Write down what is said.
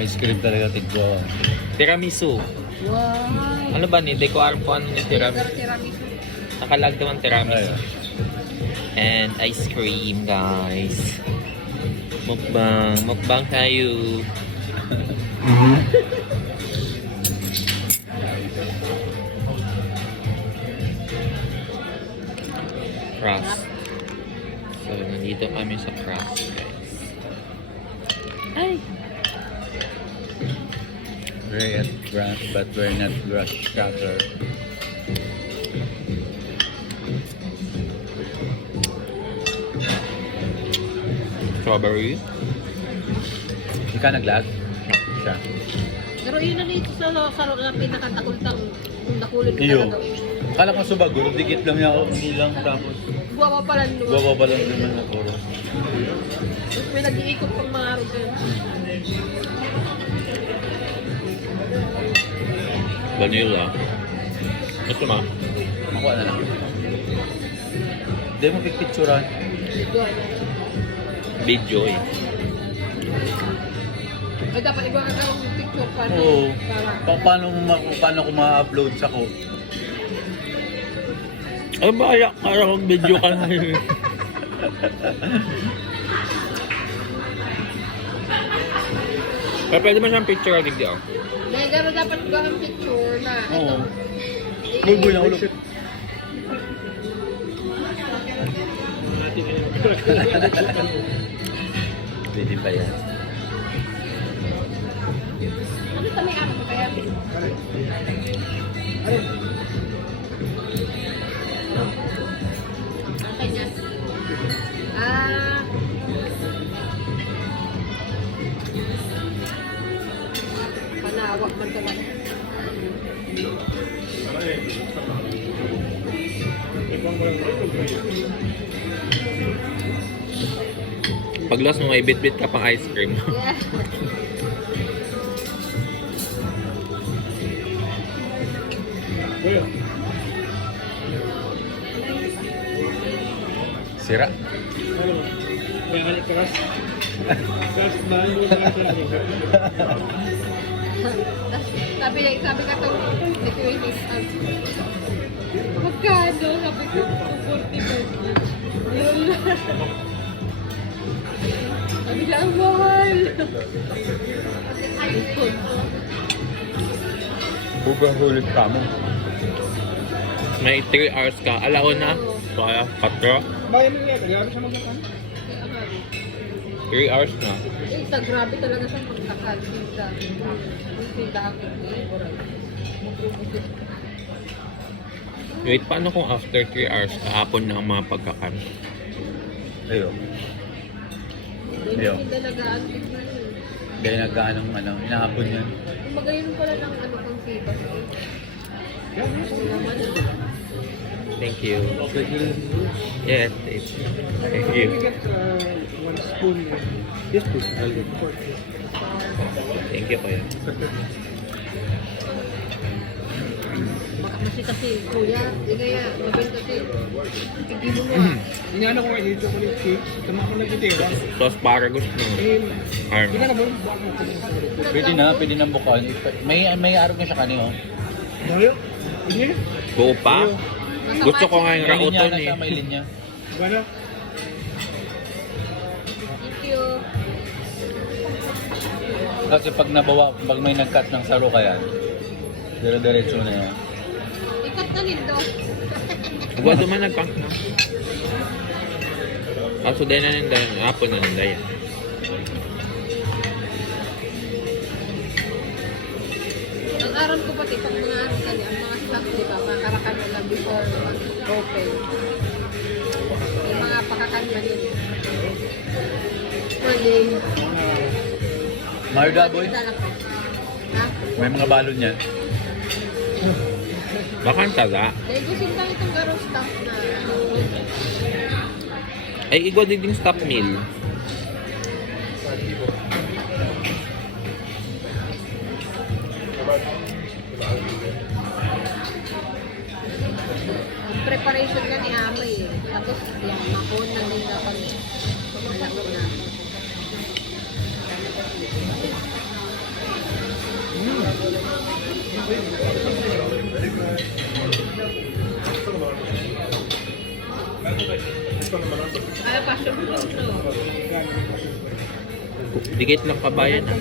Ice cream talaga tigwa. Tiramisu. Wow. Ano ba ni? Di ko alam kung ano yung tiramisu. Tiramisu. Nakalag naman tiramisu. Ayun. And ice cream, guys. Mukbang. Mukbang tayo. Crust. So, nandito kami sa crust, guys. Ay! We're at grass, but we're not grass cutter. Strawberry. Hindi ka naglag? Siya. Pero yun na dito sa pinakatakultang nakulin ko Iyo. talaga. Akala ko subaguro, dikit lang niya ako. Hindi lang tapos. Guwawa pala nung. Guwawa pa lang naman na puro. Tapos may nag-iikot pang mga araw dyan. Vanilla. Gusto mo? Makuha na lang. Hindi mo picturean. Video eh. Ay, dapat iba ka ng picture pa. Oo. Para. Paano ko ma-upload sa ko? Ay, bahala ka na mag-video ka na yun. Pero pwede mo siyang picture agad di ako. Dahil gano'n dapat ba ang picture na Oo. ito. Bulbul na ulo. Pwede pa yan. Ano ito may ako kaya? Okay na. Panawak man talaga. Pag lost mo, may bit-bit ka pang ice cream. Yeah. Sira. Sabi ka to, ito yung isang. Magkano? Sabi ko, 240 pesos. Yun. Sabi ka, ang mahal. Bubang hulit ka mo. May 3 hours ka. Alaon na. Kaya, 4. Bayan mo yan, kaya sa magkakan. 3 hours na. Eh, sa grabe talaga siyang magkakatinda. Tinda ako. Wait, paano kung after 3 hours, kahapon na ang mga pagkakan? Ayun. Hindi Yo. dalagaan. Dahil nagkaanong inahapon yan. Kumbaga yun pala ng ano kang tibas. Naman. Thank you. Yes, thank you. One spoon. Yes, please. I'll get it. Thank you, kuya. Baka kasi kuya, di kaya mabenta kasi. Hindi mo mo. Inaano ko nga dito ko yung cake. Tama ko nagtitira. So, asparagus no. Hindi ka na ba? Pwede na bukain. May arog na siya kanina. Dayo? Hindi? Buo pa? Gusto ko nga yung May linya rauton na eh. siya, may linya. Gana? Thank you. Kasi pag may nag-cut ng saro kaya, dire-diretso na yan. Ikat na lindo. Huwag naman nag-punk na. So, dahil na nindayan. Hapon na nindayan. Ang aral ko pati pag mga ano kanya, ang mga staff, di ba, makakarakan na lang before open. Yung mga pakakan na yun. Pwede. Marda boy, Ha? may mga balon yan. Baka ang taga. Dahil gusto lang itong garo staff na ano. Ay, igwa din yung stop meal. Ang preparation ka ni Amay eh. Tapos yung makon na din dapat malaro na. Ano passion fruit to? Dikit lang kabayan ah.